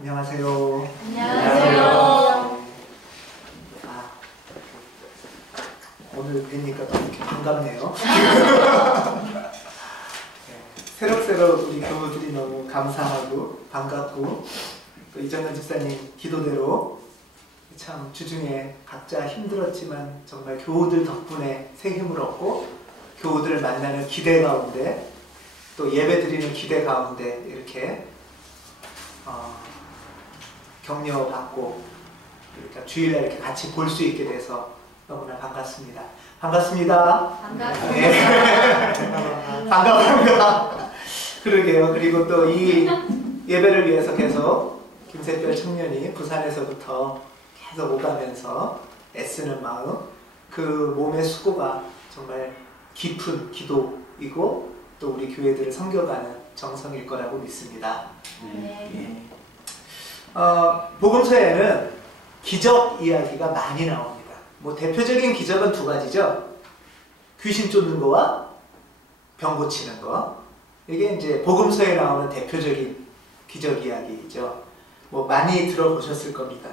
안녕하세요. 안녕하세요. 오늘 뵈니까 또 이렇게 반갑네요. 새록새록 우리 교우들이 너무 감사하고 반갑고, 또 이정현 집사님 기도대로 참 주중에 각자 힘들었지만 정말 교우들 덕분에 새 힘을 얻고, 교우들을 만나는 기대 가운데, 또 예배 드리는 기대 가운데 이렇게 격려받고, 그러니까 주일날 이렇게 같이 볼 수 있게 돼서 너무나 반갑습니다. 반갑습니다. 반갑습니다. 네. 반갑습니다. 그러게요. 그리고 또 이 예배를 위해서 계속 김새별 청년이 부산에서부터 계속 오가면서 애쓰는 마음, 그 몸의 수고가 정말 깊은 기도이고 또 우리 교회들을 섬겨가는 정성일 거라고 믿습니다. 네. 복음서에는 기적 이야기가 많이 나옵니다. 뭐 대표적인 기적은 두 가지죠. 귀신 쫓는 거와 병 고치는 거. 이게 이제 복음서에 나오는 대표적인 기적 이야기죠. 뭐 많이 들어보셨을 겁니다.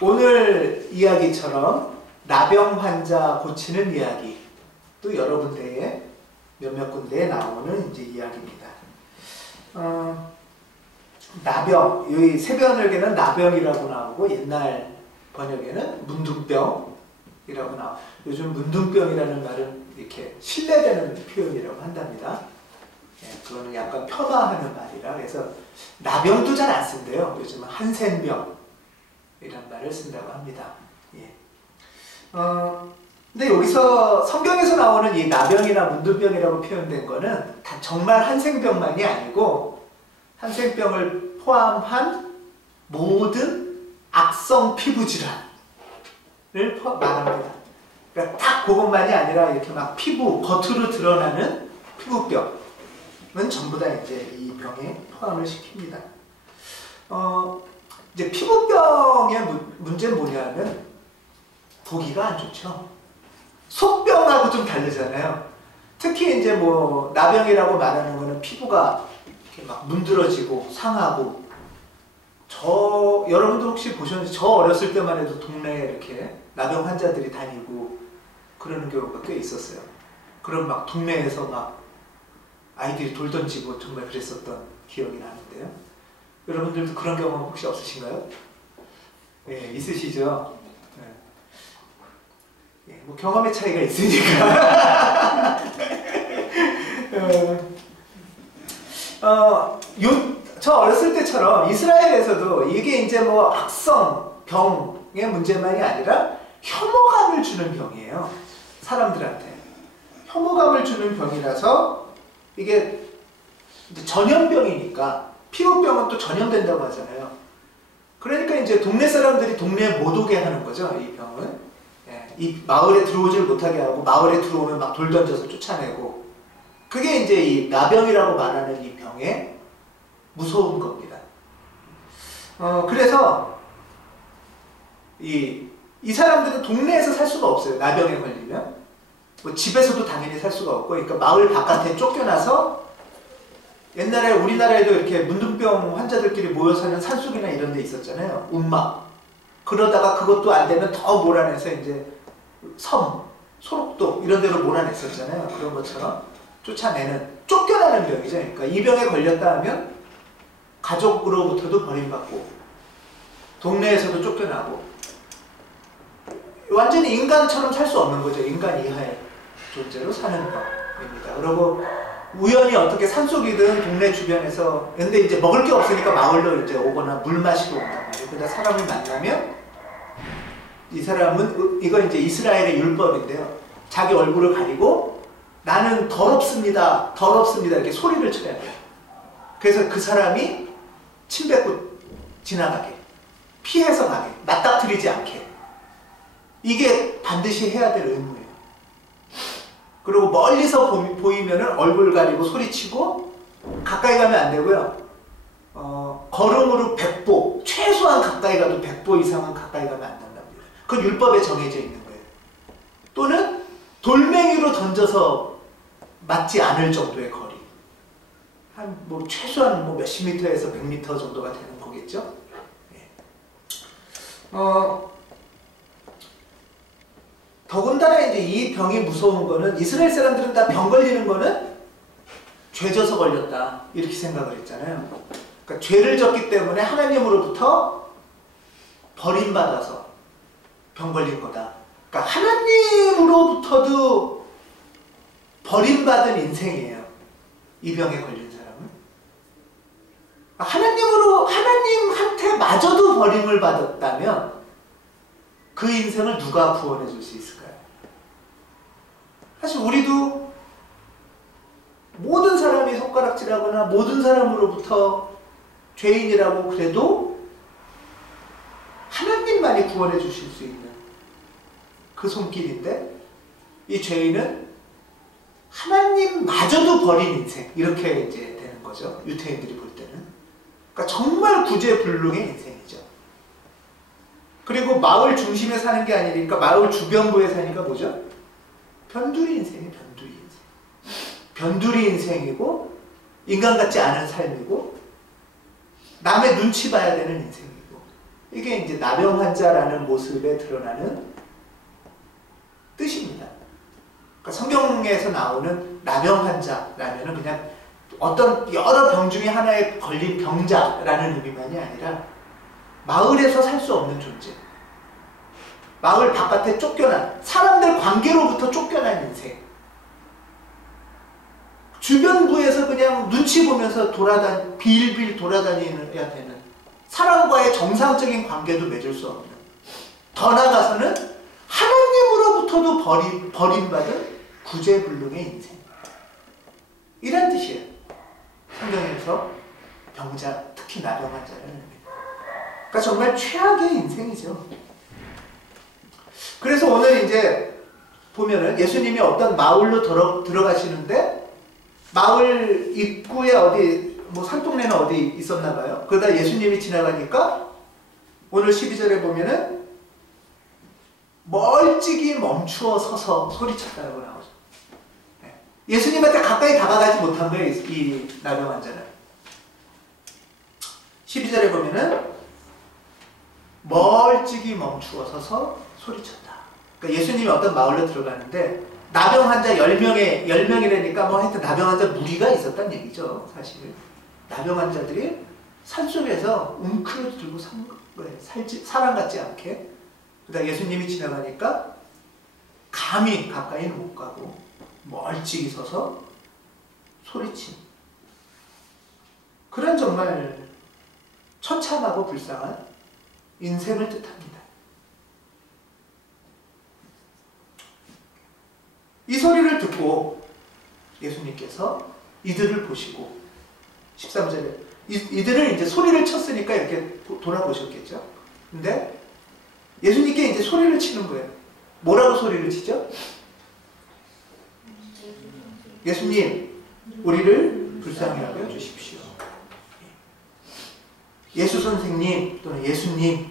오늘 이야기처럼 나병 환자 고치는 이야기, 또 여러 군데에 몇몇 군데에 나오는 이제 이야기입니다. 나병, 여기 세변역에는 나병이라고 나오고 옛날 번역에는 문둥병이라고 나오고, 요즘 문둥병이라는 말은 이렇게 신뢰되는 표현이라고 한답니다. 그거는 약간 폄하하는 말이라, 그래서 나병도 잘 안 쓴대요. 요즘은 한센병 이런 말을 쓴다고 합니다. 근데 여기서 성경에서 나오는 이 나병이나 문둥병이라고 표현된 거는 다 정말 한센병만이 아니고 한센병을 포함한 모든 악성 피부 질환을 말합니다. 그러니까 딱 그것만이 아니라 이렇게 막 피부 겉으로 드러나는 피부병은 전부 다 이제 이 병에 포함을 시킵니다. 이제 피부병의 문제는 뭐냐면 보기가 안 좋죠. 속병하고 좀 다르잖아요. 특히 이제 뭐 나병이라고 말하는 거는 피부가 이렇게 막 문드러지고 상하고, 여러분들 혹시 보셨는지 저 어렸을 때만 해도 동네에 이렇게 나병 환자들이 다니고 그러는 경우가 꽤 있었어요. 그럼 막 동네에서 막 아이들이 돌 던지고 정말 그랬었던 기억이 나는데요. 여러분들도 그런 경험 혹시 없으신가요? 네, 있으시죠? 네. 뭐 경험의 차이가 있으니까. 저 어렸을 때처럼 이스라엘에서도 이게 이제 뭐 악성 병의 문제만이 아니라 혐오감을 주는 병이에요. 사람들한테. 혐오감을 주는 병이라서 이게 이제 전염병이니까, 피부병은 또 전염된다고 하잖아요. 그러니까 이제 동네 사람들이 동네에 못 오게 하는 거죠, 이 병은. 이 마을에 들어오질 못하게 하고, 마을에 들어오면 막 돌 던져서 쫓아내고, 그게 이제 이 나병이라고 말하는 이 병의 무서운 겁니다. 그래서 이 사람들은 동네에서 살 수가 없어요. 나병에 걸리면. 뭐 집에서도 당연히 살 수가 없고, 그러니까 마을 바깥에 쫓겨나서, 옛날에 우리나라에도 이렇게 문둥병 환자들끼리 모여 사는 산속이나 이런 데 있었잖아요. 움막. 그러다가 그것도 안 되면 더 몰아내서 이제 섬, 소록도 이런 데로 몰아냈었잖아요. 그런 것처럼 쫓겨나는 병이죠. 그러니까 이 병에 걸렸다 하면 가족으로부터도 버림받고, 동네에서도 쫓겨나고, 완전히 인간처럼 살 수 없는 거죠. 인간 이하의 존재로 사는 병입니다. 그리고 우연히 어떻게 산속이든 동네 주변에서, 근데 이제 먹을 게 없으니까 마을로 이제 오거나 물 마시러 온단 말이에요. 그러다 사람을 만나면, 이 사람은, 이건 이제 이스라엘의 율법인데요. 자기 얼굴을 가리고 나는 더럽습니다, 더럽습니다 이렇게 소리를 쳐야 돼요. 그래서 그 사람이 침 뱉고 지나가게, 피해서 가게, 맞닥뜨리지 않게, 이게 반드시 해야 될 의무예요. 그리고 멀리서 보이면은 얼굴 가리고 소리치고, 가까이 가면 안 되고요. 걸음으로 100보, 최소한 가까이 가도 100보 이상은 가까이 가면 안 된답니다. 그건 율법에 정해져 있는 거예요. 또는 돌멩이로 던져서 맞지 않을 정도의 거리. 한 뭐 최소한 뭐 몇십 미터에서 100m 정도가 되는 거겠죠. 예. 더군다나 이제 이 병이 무서운 거는 이스라엘 사람들은 다 병 걸리는 거는 죄 져서 걸렸다 이렇게 생각을 했잖아요. 그러니까 죄를 졌기 때문에 하나님으로부터 버림받아서 병 걸린 거다. 그러니까 하나님으로부터도 버림받은 인생이에요. 이 병에 걸린 사람은. 하나님한테 마저도 버림을 받았다면 그 인생을 누가 구원해 줄 수 있을까요? 사실 우리도 모든 사람이 손가락질하거나 모든 사람으로부터 죄인이라고 그래도 하나님만이 구원해 주실 수 있는 그 손길인데 이 죄인은 하나님마저도 버린 인생 이렇게 이제 되는 거죠. 유태인들이 볼 때는. 그러니까 정말 구제불능의 인생이죠. 그리고 마을 중심에 사는 게 아니니까 마을 주변부에 사니까 뭐죠? 변두리 인생이에요. 변두리 인생. 변두리 인생이고 인간 같지 않은 삶이고 남의 눈치 봐야 되는 인생이고 이게 이제 나병 환자라는 모습에 드러나는 뜻입니다. 그러니까 성경에서 나오는 나병 환자라면은 그냥 어떤 여러 병 중에 하나에 걸린 병자라는 의미만이 아니라 마을에서 살 수 없는 존재. 마을 바깥에 쫓겨난, 사람들 관계로부터 쫓겨난 인생. 주변부에서 그냥 눈치 보면서 빌빌 돌아다녀야 되는, 사람과의 정상적인 관계도 맺을 수 없는, 더 나아가서는 하나님으로부터도 버림받은 구제불능의 인생. 이란 뜻이에요. 성경에서 병자, 특히 나병 환자라는 의미. 그러니까 정말 최악의 인생이죠. 그래서 오늘 이제 보면은 예수님이 어떤 마을로 들어가시는데 마을 입구에 어디 뭐 산동네는 어디 있었나 봐요. 그러다 예수님이 지나가니까 오늘 12절에 보면은 멀찍이 멈추어 서서 소리쳤다고 나오죠. 예수님한테 가까이 다가가지 못한 거예요. 이 나병 환자는. 12절에 보면은 멀찍이 멈추어 서서 소리쳤다. 그러니까 예수님이 어떤 마을로 들어가는데 나병 환자 10명이라니까 뭐 하여튼 나병 환자 무리가 있었단 얘기죠. 사실 나병 환자들이 산속에서 웅크려 들고 산 거예요. 사람 같지 않게. 그러다 예수님이 지나가니까 감히 가까이는 못 가고 멀찍이 서서 소리친 그런 정말 처참하고 불쌍한 인생을 뜻합니다. 이 소리를 듣고 예수님께서 이들을 보시고 13절에 이들을 이제 소리를 쳤으니까 이렇게 돌아보셨겠죠. 근데 예수님께 이제 소리를 치는 거예요. 뭐라고 소리를 치죠? 예수님, 우리를 불쌍히 여겨 주십시오. 예수 선생님 또는 예수님,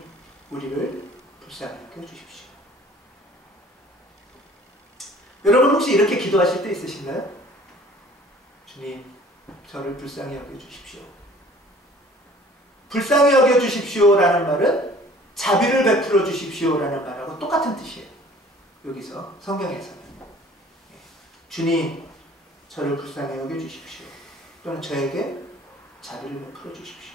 우리를 불쌍히 여겨 주십시오. 여러분 혹시 이렇게 기도하실 때 있으신가요? 주님, 저를 불쌍히 여겨 주십시오. 불쌍히 여겨 주십시오라는 말은 자비를 베풀어 주십시오라는 말하고 똑같은 뜻이에요. 여기서 성경에서는 주님, 저를 불쌍히 여겨 주십시오. 또는 저에게 자비를 베풀어 주십시오.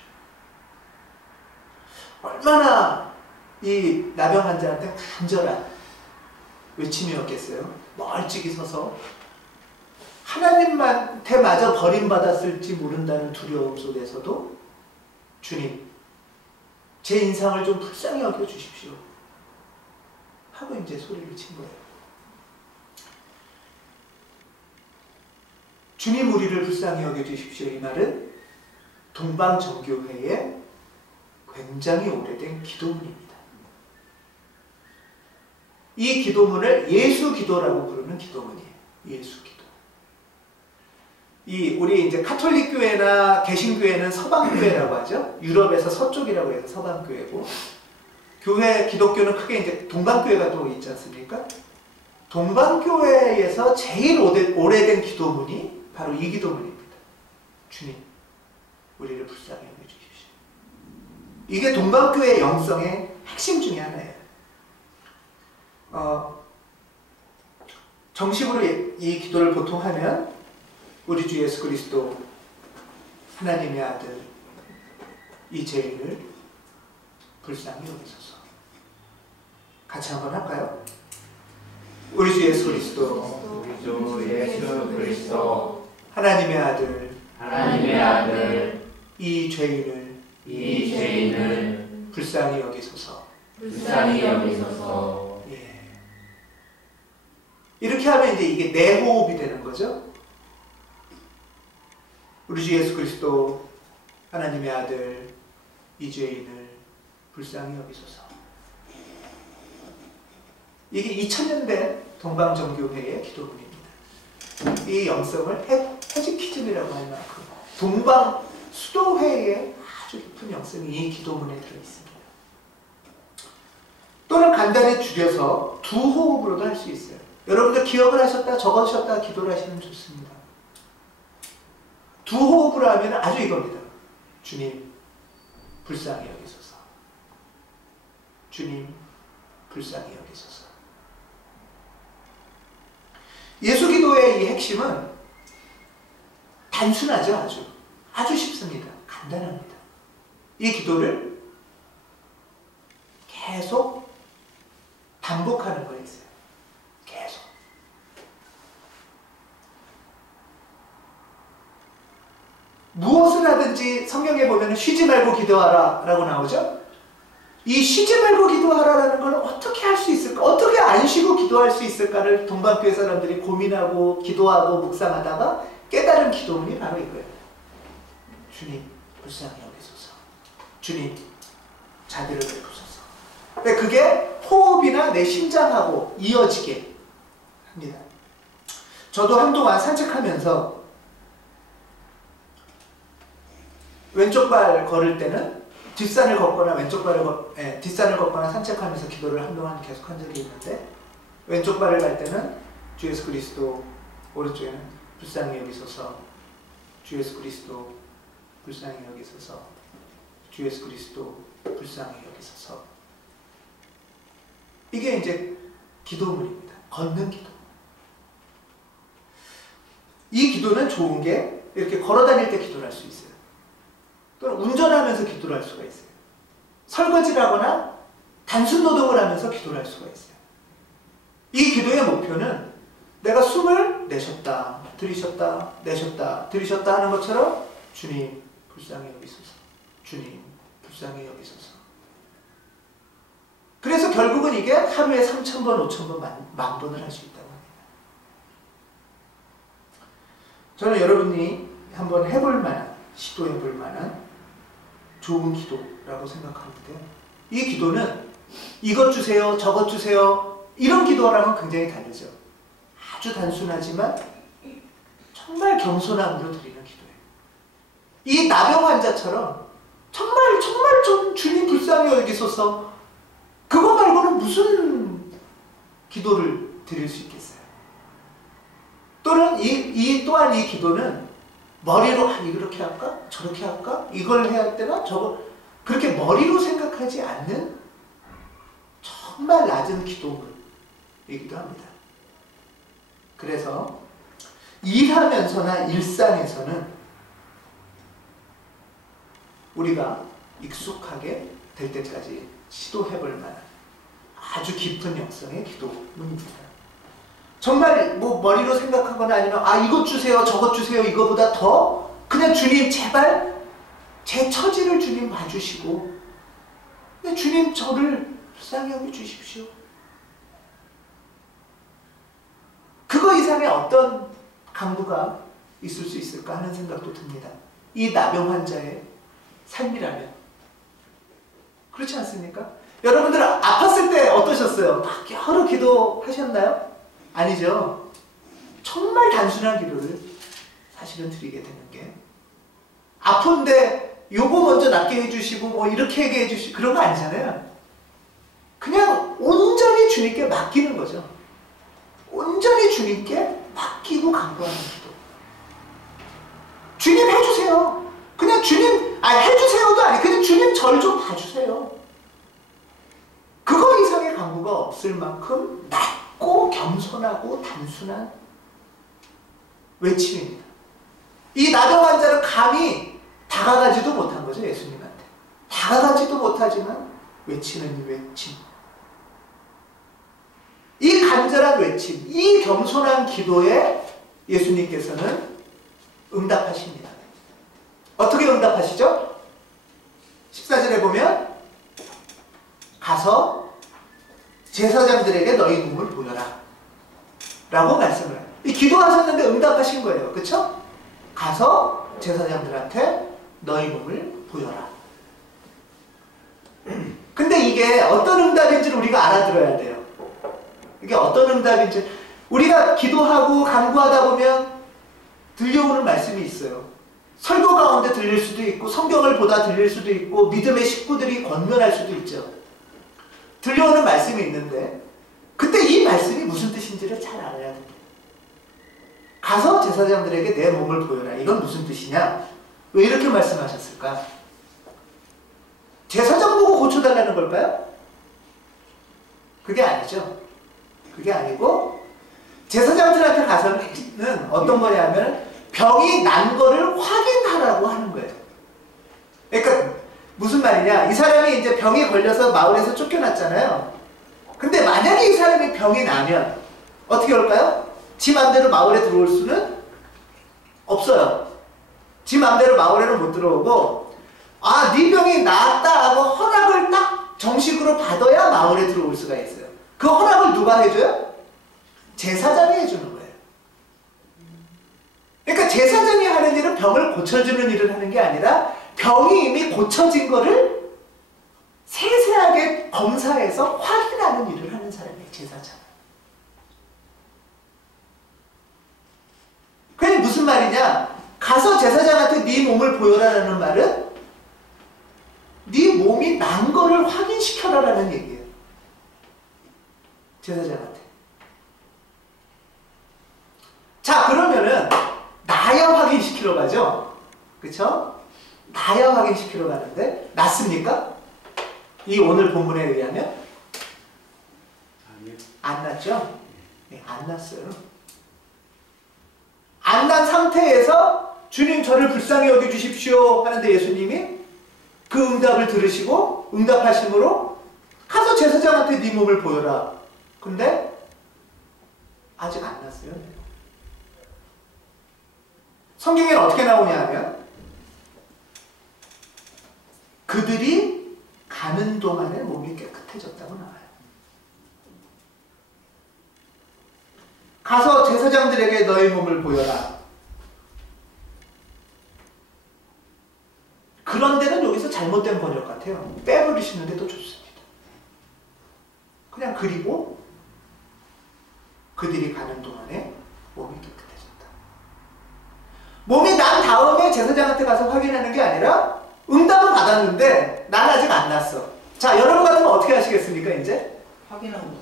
얼마나 이 나병 환자한테 간절한 외침이었겠어요. 멀찍이 서서 하나님한테 마저 버림받았을지 모른다는 두려움 속에서도 주님, 제 인상을 좀 불쌍히 여겨 주십시오 하고 이제 소리를 친 거예요. 주님, 우리를 불쌍히 여겨 주십시오. 이 말은 동방정교회의 굉장히 오래된 기도문입니다. 이 기도문을 예수기도라고 부르는 기도문이에요. 예수기도. 우리 이제 카톨릭 교회나 개신교회는 서방교회라고 하죠. 유럽에서 서쪽이라고 해서 서방교회고, 기독교는 크게 이제 동방교회가 또 있지 않습니까? 동방교회에서 제일 오래된 기도문이 바로 이 기도문입니다. 주님, 우리를 불쌍히 여겨주십시오. 이게 동방교회 영성의 핵심 중에 하나예요. 정식으로 이 기도를 보통 하면 우리 주 예수 그리스도 하나님의 아들 이 죄인을 불쌍히 여기소서. 같이 한번 할까요? 우리 주 예수 그리스도 우리 주 예수 그리스도 하나님의 아들 이 죄인을 불쌍히 여기소서. 예. 이렇게 하면 이제 이게 내 호흡이 되는 거죠. 우리 주 예수 그리스도 하나님의 아들 이 죄인을 불쌍히 여기소서. 이게 2000년대 동방정교회의 기도문입니다. 이 영성을 해지키즘이라고 할 만큼 동방 수도회의 아주 깊은 영성이 이 기도문에 들어있습니다. 또는 간단히 줄여서 두 호흡으로도 할 수 있어요. 여러분들 기억을 하셨다 적으셨다 기도를 하시면 좋습니다. 두 호흡으로 하면 아주 이겁니다. 주님 불쌍히 여기소서. 주님 불쌍히 여기소서. 예수 기도의 이 핵심은 단순하죠. 아주 쉽습니다. 간단합니다. 이 기도를 계속 반복하는 거에 있어요. 계속. 무엇을 하든지 성경에 보면 쉬지 말고 기도하라 라고 나오죠. 이 쉬지 말고 기도하라라는 걸 어떻게 할 수 있을까? 어떻게 안 쉬고 기도할 수 있을까를 동방교회 사람들이 고민하고 기도하고 묵상하다가 깨달은 기도문이 바로 이거예요. 주님 불쌍히 여기소서. 주님 자비를 베푸소서. 그게 호흡이나 내 심장하고 이어지게 합니다. 저도 한동안 산책하면서 왼쪽 발 걸을 때는 뒷산을 걷거나 뒷산을 걷거나 산책하면서 기도를 한동안 계속 한 적이 있는데, 왼쪽 발을 갈 때는 주 예수 그리스도, 오른쪽에는 불쌍히 여기소서, 주 예수 그리스도 불쌍히 여기소서, 주 예수 그리스도 불쌍히 여기소서. 이게 이제 기도문입니다. 걷는 기도. 이 기도는 좋은 게 이렇게 걸어 다닐 때 기도를 할 수 있어요. 또는 운전하면서 기도를 할 수가 있어요. 설거지를 하거나 단순 노동을 하면서 기도를 할 수가 있어요. 이 기도의 목표는 내가 숨을 내쉬었다, 들이쉬었다, 내쉬었다, 들이쉬었다 하는 것처럼 주님 불쌍히 여기소서, 주님 불쌍히 여기소서. 그래서 결국은 이게 하루에 3000번, 5000번, 10,000번을 할 수 있다고 합니다. 저는 여러분이 한번 해볼 만한, 시도해볼 만한 좋은 기도라고 생각하는데요. 이 기도는 이것 주세요, 저것 주세요, 이런 기도랑은 굉장히 다르죠. 아주 단순하지만 정말 겸손함으로 드리는 기도예요. 이 나병 환자처럼 정말 좀 주님 불쌍히 여기소서, 그거 말고는 무슨 기도를 드릴 수 있겠어요. 또는 또한 이 기도는 머리로 이렇게 할까? 저렇게 할까? 이걸 해야 할 때나 저거, 그렇게 머리로 생각하지 않는 정말 낮은 기도문이기도 합니다. 그래서 일하면서나 일상에서는 우리가 익숙하게 될 때까지 시도해볼 만한 아주 깊은 영성의 기도문입니다. 정말 뭐 머리로 생각하거나 아니면 이것 주세요, 저것 주세요, 이거보다 더 그냥 주님 제발 제 처지를 주님 봐주시고, 주님 저를 불쌍히 여겨주십시오. 그거 이상의 어떤 강구가 있을 수 있을까 하는 생각도 듭니다. 이 나병 환자의 삶이라면. 그렇지 않습니까? 여러분들 아팠을 때 어떠셨어요? 막 여러 기도하셨나요? 아니죠. 정말 단순한 기도를 사실은 드리게 되는 게, 아픈데 요거 먼저 낫게 해주시고 뭐 이렇게 하게 해주시고 그런 거 아니잖아요. 그냥 온전히 주님께 맡기는 거죠. 온전히 주님께 맡기고 간구하는 기도. 주님 해주세요. 없을 만큼 낮고 겸손하고 단순한 외침입니다. 이 나병 자는 감히 다가가지도 못한 거죠. 예수님한테. 다가가지도 못하지만 외치는 이 외침. 이 간절한 외침, 이 겸손한 기도에 예수님께서는 응답하십니다. 어떻게 응답하시죠? 14절에 보면 가서 제사장들에게 너희 몸을 보여라 라고 말씀을 해요. 이 기도하셨는데 응답하신 거예요. 그쵸? 가서 제사장들한테 너희 몸을 보여라. 근데 이게 어떤 응답인지를 우리가 알아들어야 돼요. 이게 어떤 응답인지. 우리가 기도하고 간구하다 보면 들려오는 말씀이 있어요. 설교 가운데 들릴 수도 있고 성경을 보다 들릴 수도 있고 믿음의 식구들이 권면할 수도 있죠. 들려오는 말씀이 있는데 그때 이 말씀이 무슨 뜻인지를 잘 알아야 됩니다. 가서 제사장들에게 내 몸을 보여라. 이건 무슨 뜻이냐? 왜 이렇게 말씀하셨을까? 제사장 보고 고쳐달라는 걸까요? 그게 아니죠. 그게 아니고 제사장들한테 가서는 어떤 거냐면 병이 난 거를 확인하라고 하는 거예요. 그러니까 무슨 말이냐? 이 사람이 이제 병이 걸려서 마을에서 쫓겨났잖아요. 근데 만약에 이 사람이 병이 나면 어떻게 할까요? 지 맘대로 마을에 들어올 수는 없어요. 지 맘대로 마을에는 못 들어오고 아, 네 병이 나았다 하고 허락을 딱 정식으로 받아야 마을에 들어올 수가 있어요. 그 허락을 누가 해줘요? 제사장이 해주는 거예요. 그러니까 제사장이 하는 일은 병을 고쳐주는 일을 하는 게 아니라 병이 이미 고쳐진 거를 세세하게 검사해서 확인하는 일을 하는 사람이에요. 제사장. 그게 무슨 말이냐? 가서 제사장한테 네 몸을 보여라라는 말은 네 몸이 난 거를 확인시켜라라는 얘기예요. 제사장한테. 자, 그러면은 나야 확인시키러 가죠? 그쵸? 나야 확인시키러 가는데 났습니까? 이 오늘 본문에 의하면? 안 났죠? 네, 안 났어요. 안 난 상태에서 주님 저를 불쌍히 여겨주십시오 하는데 예수님이 그 응답을 들으시고 응답하심으로 가서 제사장한테 네 몸을 보여라. 근데 아직 안 났어요. 성경에는 어떻게 나오냐 하면 그들이 가는 동안에 몸이 깨끗해졌다고 나와요. 가서 제사장들에게 너희 몸을 보여라. 그런 데는 여기서 잘못된 번역 같아요. 빼버리시는 데도 좋습니다. 그냥 그리고 그들이 가는 동안에 몸이 깨끗해졌다. 몸이 난 다음에 제사장한테 가서 확인하는 게 아니라 응답은 받았는데 난 아직 안 났어. 자, 여러분 같으면 어떻게 하시겠습니까? 이제? 확인하고.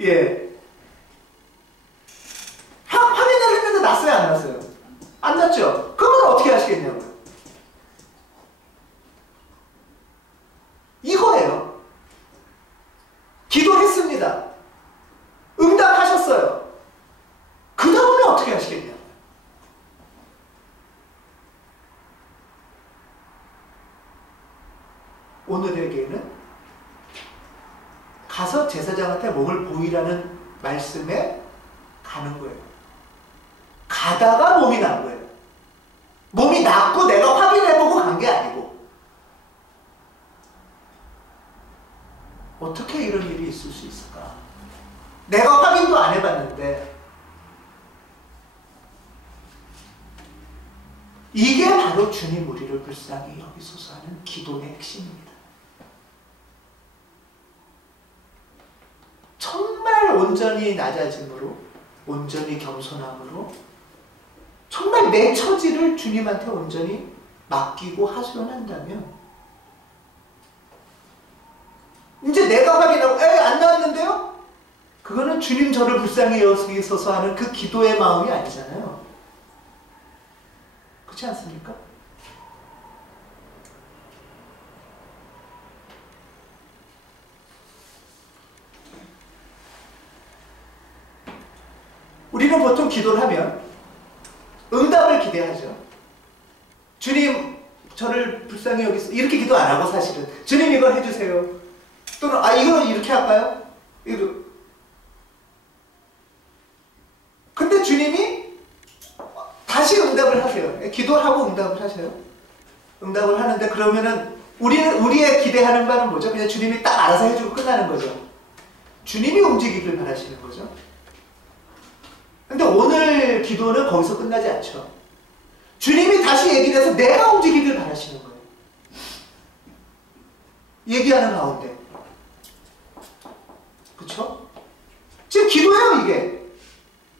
예. 확인을 했는데 났어요? 안 났어요? 안 났죠? 그러면 어떻게 하시겠냐고요? 이거예요. 기도했습니다. 응답하셨어요. 그 다음에 어떻게 하시겠냐고요? 오늘에게는 가서 제사장한테 몸을 보이라는 말씀에 가는 거예요. 가다가 몸이 난 거예요. 몸이 낫고 내가 확인해보고 간 게 아니고. 어떻게 이런 일이 있을 수 있을까? 내가 확인도 안 해봤는데. 이게 바로 주님 우리를 불쌍히 여기소서 하는 기도의 핵심입니다. 정말 온전히 낮아짐으로, 온전히 겸손함으로, 정말 내 처지를 주님한테 온전히 맡기고 하소연한다면 이제 내가 확인하고 안 나왔는데요? 그거는 주님 저를 불쌍히 여기소서 하는 그 기도의 마음이 아니잖아요. 그렇지 않습니까? 우리는 보통 기도를 하면 응답을 기대하죠. 주님, 저를 불쌍히 여기서 이렇게 기도 안 하고 사실은 주님 이거 해주세요. 또는 이거 이렇게 할까요? 근데 주님이 다시 응답을 하세요. 기도하고 응답을 하세요. 응답을 하는데 그러면은 우리의 기대하는 바는 뭐죠? 그냥 주님이 딱 알아서 해주고 끝나는 거죠. 주님이 움직이길 바라시는 거죠. 근데 오늘 기도는 거기서 끝나지 않죠. 주님이 다시 얘기를 해서 내가 움직이길 바라시는 거예요. 얘기하는 가운데. 그쵸? 지금 기도예요, 이게.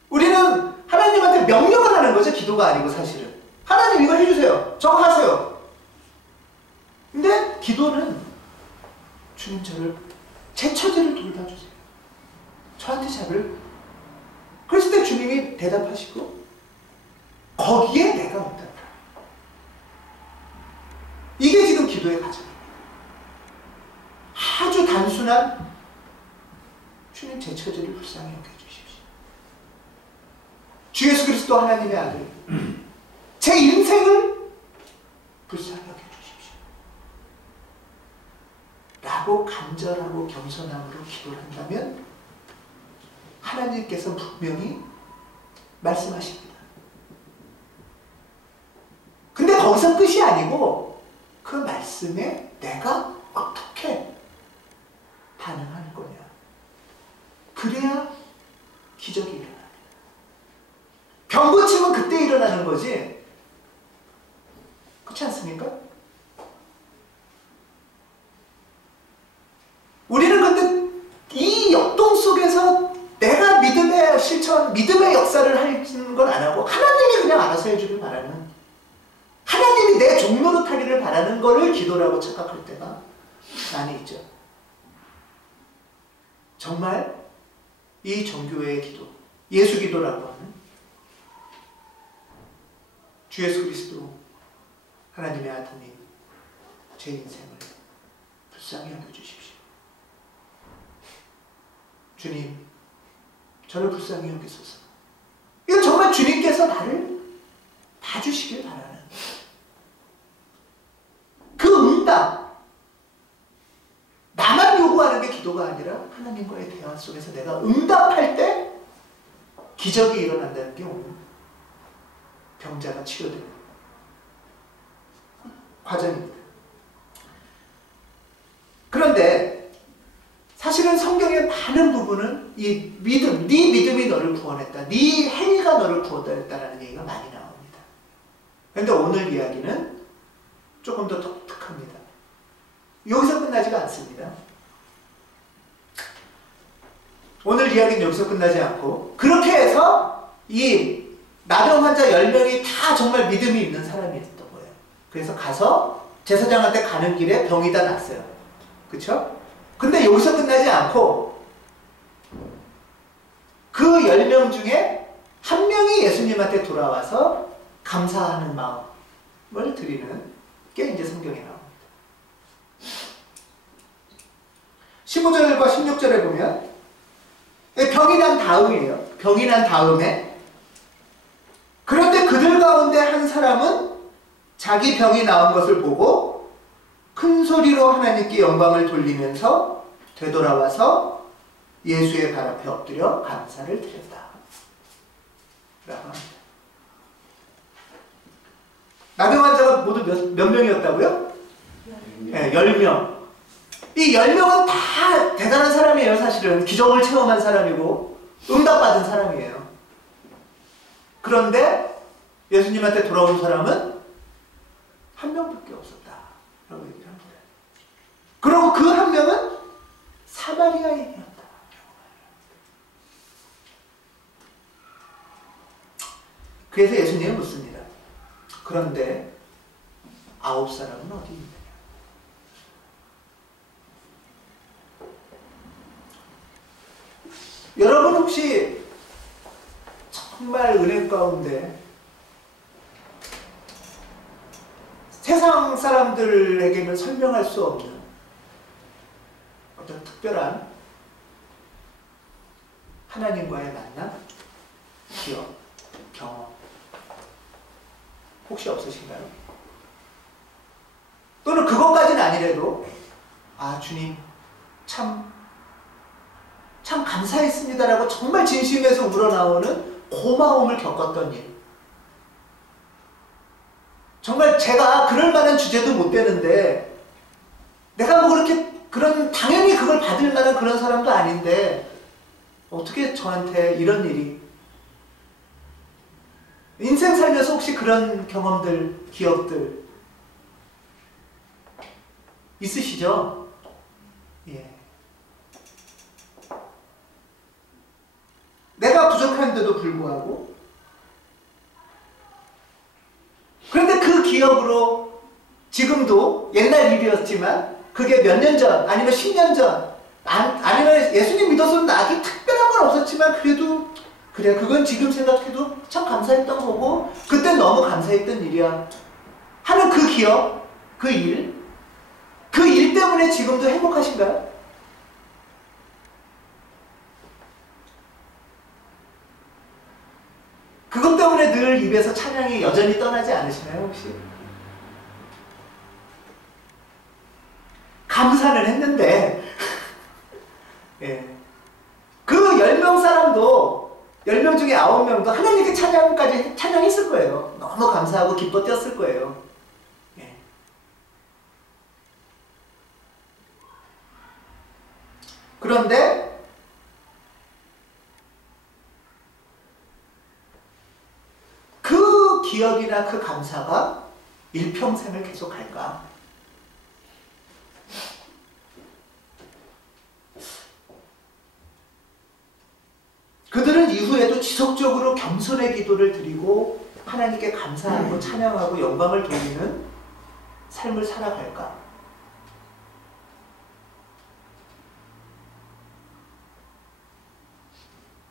우리는 하나님한테 명령을 하는 거죠. 기도가 아니고 사실은. 하나님 이거 해주세요. 저거 하세요. 근데 기도는 주님 저를 제 처지를 돌봐주세요. 저한테 잡을. 그랬을 때 주님이 대답하시고 거기에 내가 응답을. 이게 지금 기도의 과정이에요. 아주 단순한 주님 제 처지를 불쌍히 여겨주십시오. 주 예수 그리스도 하나님의 아들 제 인생을 불쌍히 여겨주십시오. 라고 간절하고 겸손함으로 기도를 한다면 하나님께서 분명히 말씀하십니다. 근데 거기서 끝이 아니고 그 말씀에 내가 어떻게 반응하는 거냐. 그래야 기적이 일어나요. 병 고침은 그때 일어나는 거지. 그렇지 않습니까? 우리는 근데 이 역동 속에서 내가 믿음의 실천, 믿음의 역사를 하는 건 안 하고 하나님이 그냥 알아서 해주길 바라는, 하나님이 내 종로로 타기를 바라는 거를 기도라고 착각할 때가 많이 있죠. 정말 이 종교의 기도, 예수 기도라고 하는 주 예수 그리스도 하나님의 아드님 제 인생을 불쌍히 여겨주십시오. 주님 저를 불쌍히 여기소서. 이건 정말 주님께서 나를 봐주시길 바라는 그 응답. 나만 요구하는 게 기도가 아니라 하나님과의 대화 속에서 내가 응답할 때 기적이 일어난다는 게 오늘 병자가 치료되는 과정입니다. 그런데 사실은 성경의 많은 부분은 이 믿음, 네 믿음이 너를 구원했다, 네 행위가 너를 구원했다라는 얘기가 많이 나옵니다. 그런데 오늘 이야기는 조금 더 독특합니다. 여기서 끝나지가 않습니다. 오늘 이야기는 여기서 끝나지 않고 그렇게 해서 이 나병 환자 10명이 다 정말 믿음이 있는 사람이었던 거예요. 그래서 가서 제사장한테 가는 길에 병이 다 났어요. 그쵸? 근데 여기서 끝나지 않고 그 10명 중에 한 명이 예수님한테 돌아와서 감사하는 마음을 드리는 게 이제 성경에 나옵니다. 15절과 16절에 보면 병이 난 다음이에요. 병이 난 다음에 그런데 그들 가운데 한 사람은 자기 병이 나은 것을 보고 큰 소리로 하나님께 영광을 돌리면서 되돌아와서 예수의 발 앞에 엎드려 감사를 드렸다. 라고 합니다. 나병 환자가 모두 몇 명이었다고요? 네, 10명. 이 10명은 다 대단한 사람이에요. 사실은 기적을 체험한 사람이고 응답받은 사람이에요. 그런데 예수님한테 돌아온 사람은 한 명밖에 없었다 라고 얘기를 합니다. 그리고 그 한 명은 사마리아인이었다. 그래서 예수님은 묻습니다. 그런데 9사람은 어디 있느냐? 여러분 혹시 정말 은혜 가운데 세상 사람들에게는 설명할 수 없는 어떤 특별한 하나님과의 만남? 기억, 경험 혹시 없으신가요? 또는 그것까지는 아니래도 아 주님 참 감사했습니다라고 정말 진심에서 우러나오는 고마움을 겪었던 일. 정말 제가 그럴 만한 주제도 못 되는데 내가 뭐 그렇게 당연히 그걸 받을 만한 그런 사람도 아닌데 어떻게 저한테 이런 일이. 인생 살면서 혹시 그런 경험들, 기억들 있으시죠? 예. 내가 부족한데도 불구하고 그런데 그 기억으로 지금도 옛날 일이었지만 그게 몇 년 전 아니면 10년 전 아니면 예수님 믿어서는 나한테 특별한 건 없었지만 그래도 그래 그건 지금 생각해도 참 감사했던 거고 그때 너무 감사했던 일이야 하는 그 기억, 그 일 때문에 지금도 행복하신가요? 그것 때문에 늘 입에서 찬양이 여전히 떠나지 않으시나요 혹시? 감사는 했는데 예. 그 10명 사람도 10명 중에 9명도 하나님께 찬양했을 거예요. 너무 감사하고 기뻐 뛰었을 거예요. 예. 그런데 그 기억이나 그 감사가 일평생을 계속 갈까? 그들은 이후에도 지속적으로 겸손의 기도를 드리고 하나님께 감사하고 찬양하고 영광을 돌리는 삶을 살아갈까?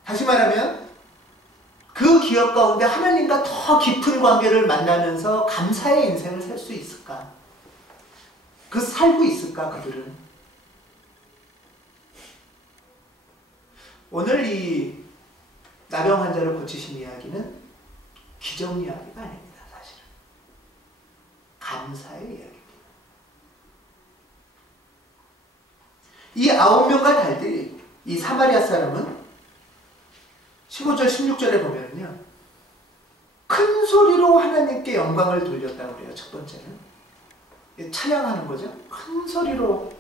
다시 말하면 그 기억 가운데 하나님과 더 깊은 관계를 만나면서 감사의 인생을 살 수 있을까? 살고 있을까 그들은? 오늘 이 나병 환자를 고치신 이야기는 기적 이야기가 아닙니다. 사실은 감사의 이야기입니다. 이 9명과 달리 이 사마리아 사람은 15절 16절에 보면요 큰 소리로 하나님께 영광을 돌렸다고 그래요. 첫 번째는 찬양하는 거죠. 큰 소리로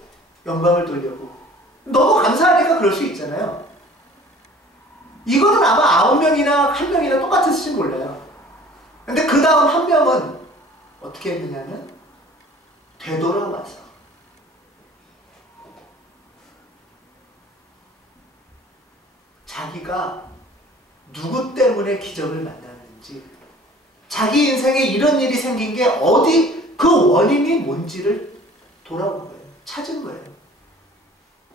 영광을 돌려고 너무 감사하니까 그럴 수 있잖아요. 이거는 아마 9명이나 1명이나 똑같을지 몰라요. 근데 그 다음 1명은 어떻게 했느냐면 되돌아와서 자기가 누구 때문에 기적을 만났는지 자기 인생에 이런 일이 생긴 게 어디 그 원인이 뭔지를 돌아온 거예요. 찾은 거예요.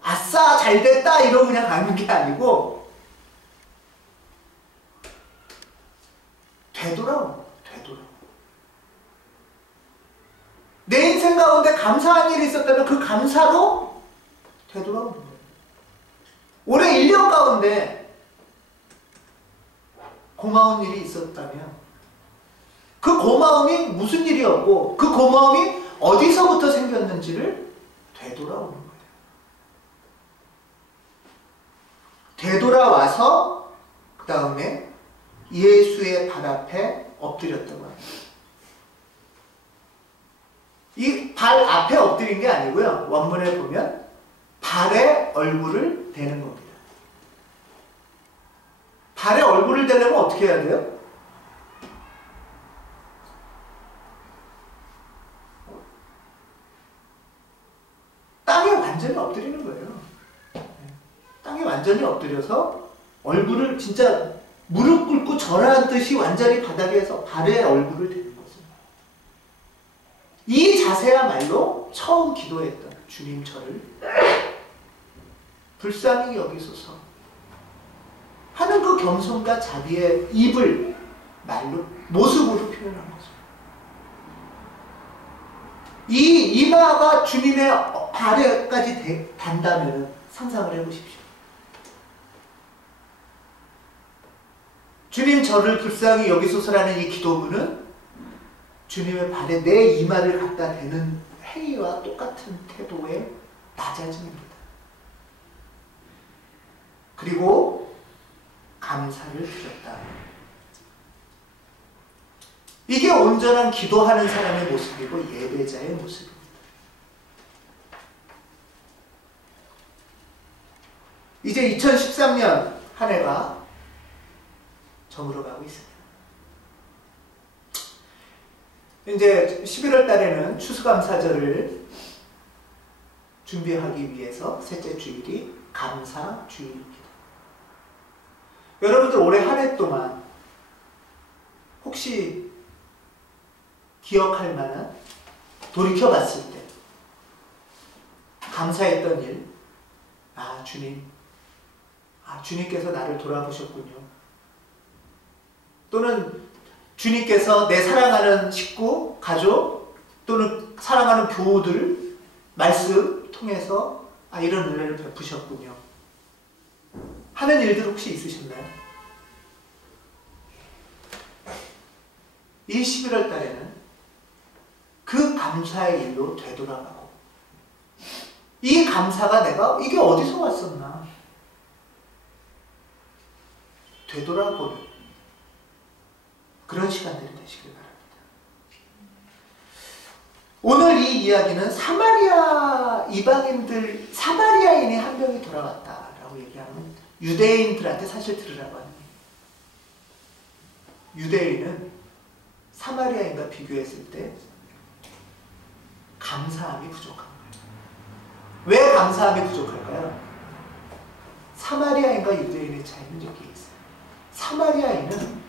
아싸 잘됐다 이러고 그냥 가는 게 아니고 되돌아오. 내 인생 가운데 감사한 일이 있었다면 그 감사로 되돌아오는 거예요. 올해 1년 가운데 고마운 일이 있었다면 그 고마움이 무슨 일이었고 그 고마움이 어디서부터 생겼는지를 되돌아오는 거예요. 되돌아와서 그 다음에 예수의 발 앞에 엎드렸다고 합니다. 이 발 앞에 엎드린 게 아니고요. 원문에 보면 발에 얼굴을 대는 겁니다. 발에 얼굴을 대려면 어떻게 해야 돼요? 땅에 완전히 엎드리는 거예요. 땅에 완전히 엎드려서 얼굴을 진짜 무릎 꿇고 절하는 듯이 완전히 바닥에서 발에 얼굴을 대는 거죠. 이 자세야말로 처음 기도했던 주님 저를 불쌍히 여기소서 하는 그 겸손과 자비의 입을 말로 모습으로 표현한 거죠. 이 이마가 주님의 발에까지 단다면 상상을 해보십시오. 주님 저를 불쌍히 여기소서라는 이 기도문은 주님의 발에 내 이마를 갖다 대는 행위와 똑같은 태도의 낮아짐입니다. 그리고 감사를 드렸다. 이게 온전한 기도하는 사람의 모습이고 예배자의 모습입니다. 이제 2013년 한 해가 저물어가고 있습니다. 이제 11월 달에는 추수감사절을 준비하기 위해서 셋째 주일이 감사주일입니다. 여러분들 올해 한 해 동안 혹시 기억할 만한, 돌이켜봤을 때 감사했던 일, 주님께서 나를 돌아보셨군요. 또는 주님께서 내 사랑하는 식구, 가족, 또는 사랑하는 교우들 말씀 통해서 이런 은혜를 베푸셨군요. 하는 일들 혹시 있으셨나요? 이 11월 달에는 그 감사의 일로 되돌아가고, 이 감사가 내가 이게 어디서 왔었나 되돌아보는 그런 시간들이 되시길 바랍니다. 오늘 이 이야기는 사마리아인이 한 명이 돌아왔다라고 얘기하는 유대인들한테 사실 들으라고 합니다. 유대인은 사마리아인과 비교했을 때 감사함이 부족한 거예요. 왜 감사함이 부족할까요? 사마리아인과 유대인의 차이는 여기에 있어요. 사마리아인은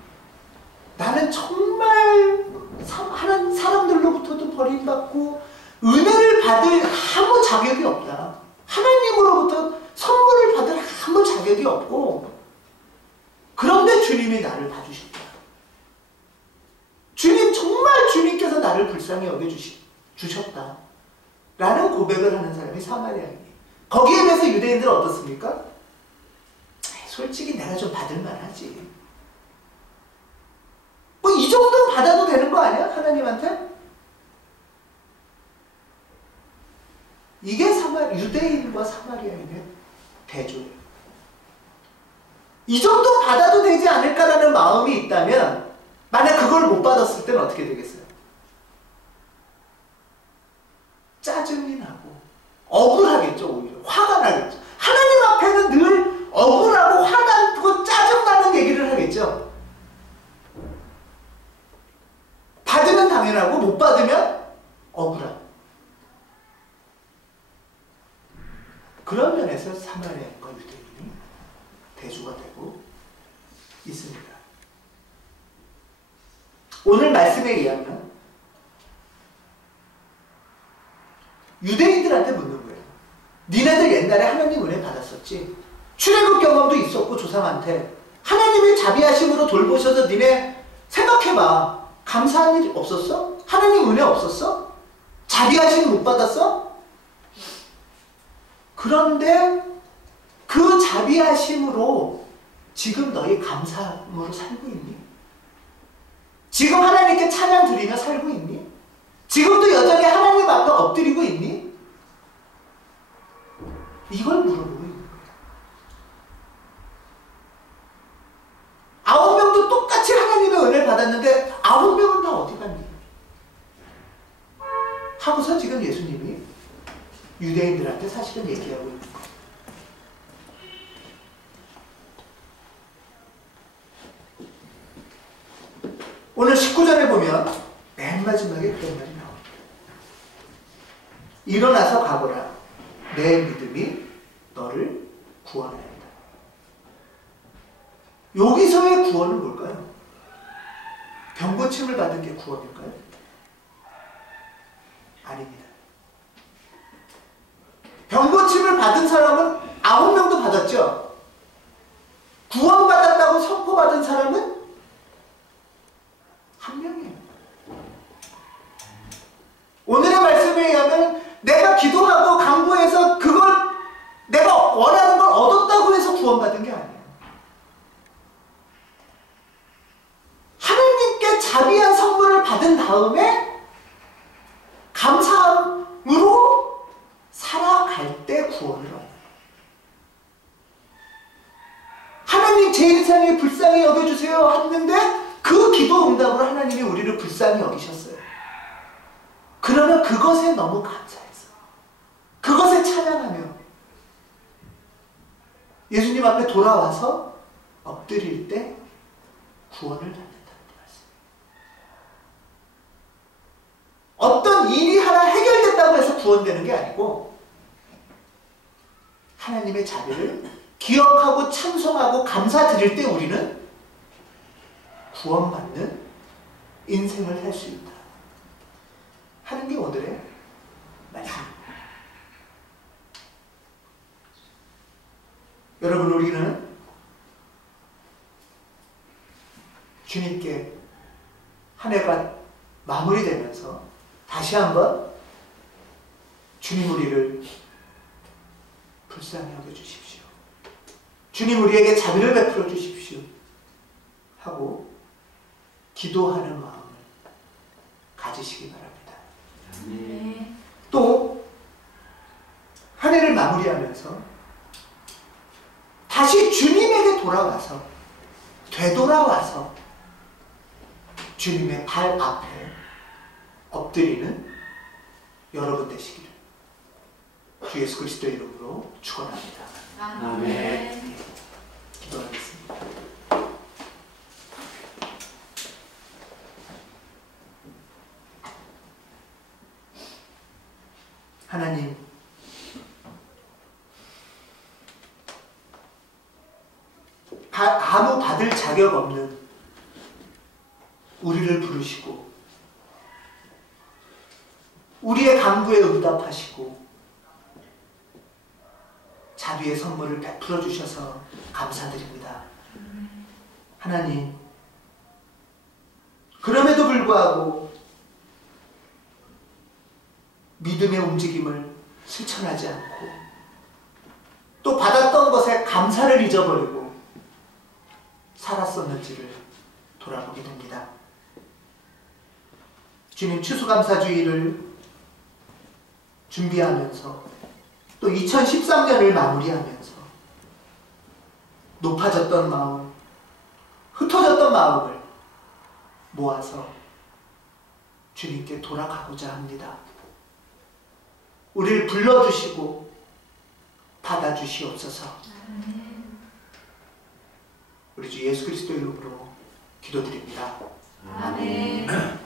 나는 정말 사람들로부터도 버림받고 은혜를 받을 아무 자격이 없다. 하나님으로부터 선물을 받을 아무 자격이 없고, 그런데 주님이 나를 봐주셨다. 정말 주님께서 나를 불쌍히 여겨주셨다. 라는 고백을 하는 사람이 사마리아인이에요. 거기에 비해서 유대인들은 어떻습니까? 솔직히 내가 좀 받을 만하지. 이 정도는 받아도 되는 거 아니야? 하나님한테? 이게 유대인과 사마리아인의 대조예요. 이 정도 받아도 되지 않을까라는 마음이 있다면, 만약 그걸 못 받았을 때는 어떻게 되겠어요? 짜증이 나고 억울하겠죠. 오히려 화가 나겠죠. 하나님 앞에는 늘 억울하고 화나고 짜증나는 얘기를 하겠죠. 받으면 당연하고 못 받으면 억울하고. 그런 면에서 사마리아인과 유대인이 대조가 되고 있습니다. 오늘 말씀에 의하면 유대인들한테 묻는 거예요. 니네들 옛날에 하나님 은혜 받았었지? 출애굽 경험도 있었고 조상한테 하나님이 자비하심으로 돌보셔서 니네 생각해봐. 감사한 일 없었어? 하나님 은혜 없었어? 자비하심 못 받았어? 그런데 그 자비하심으로 지금 너희 감사함으로 살고 있니? 지금 하나님께 찬양 드리며 살고 있니? 지금도 여전히 하나님 앞에 엎드리고 있니? 이걸 물어보고 있는 거예요. 9명도 똑같이 하나님의 은혜를 받았는데 9명은 다 어디 갔니? 하고서 지금 예수님이 유대인들한테 사실은 얘기하고 있는 거예요. 오늘 19절에 보면 맨 마지막에 그런 말이 나옵니다. 일어나서 가거라. 내 믿음이 너를 구원하였다. 여기서의 구원은 뭘까요? 병고침을 받은 게 구원일까요? 아닙니다. 병고침을 받은 사람은 9명도 받았죠. 구원받았다고 선포받은 사람은 한 명이에요. 오늘의 말씀에 의하면 내가 기도하고 간구해서 그걸 내가 원하는 걸 얻었다고 해서 구원받은 게 아니에요. 불쌍히 여겨주세요 했는데 그 기도 응답으로 하나님이 우리를 불쌍히 여기셨어요. 그러면 그것에 너무 감사해서 그것에 찬양하며 예수님 앞에 돌아와서 엎드릴 때 구원을 받는다는 말씀이에요. 어떤 일이 하나 해결됐다고 해서 구원되는 게 아니고 하나님의 자비를 기억하고 찬송하고 감사드릴 때 우리는 구원받는 인생을 살 수 있다 하는 게 오늘의 말씀입니다. 여러분, 우리는 주님께 한 해가 마무리되면서 다시 한번 주님 우리를 불쌍히 여겨주십시오. 주님 우리에게 자비를 베풀어 주십시오 하고 기도하는 마음을 가지시기 바랍니다. 네. 또 한 해를 마무리하면서 다시 주님에게 돌아와서 되돌아와서 주님의 발 앞에 엎드리는 여러분 되시기를 주 예수 그리스도의 이름으로 축원합니다. 아멘. 기도하겠습니다. 하나님, 아무 받을 자격 없는 우리를 부르시고 우리의 간구에 응답하시고 자비의 선물을 베풀어 주셔서 감사드립니다. 하나님, 그럼에도 불구하고 믿음의 움직임을 실천하지 않고 또 받았던 것에 감사를 잊어버리고 살았었는지를 돌아보게 됩니다. 주님, 추수감사주의를 준비하면서 또 2013년을 마무리하면서 높아졌던 마음, 흩어졌던 마음을 모아서 주님께 돌아가고자 합니다. 우리를 불러주시고 받아주시옵소서. 우리 주 예수 그리스도의 이름으로 기도드립니다. 아멘.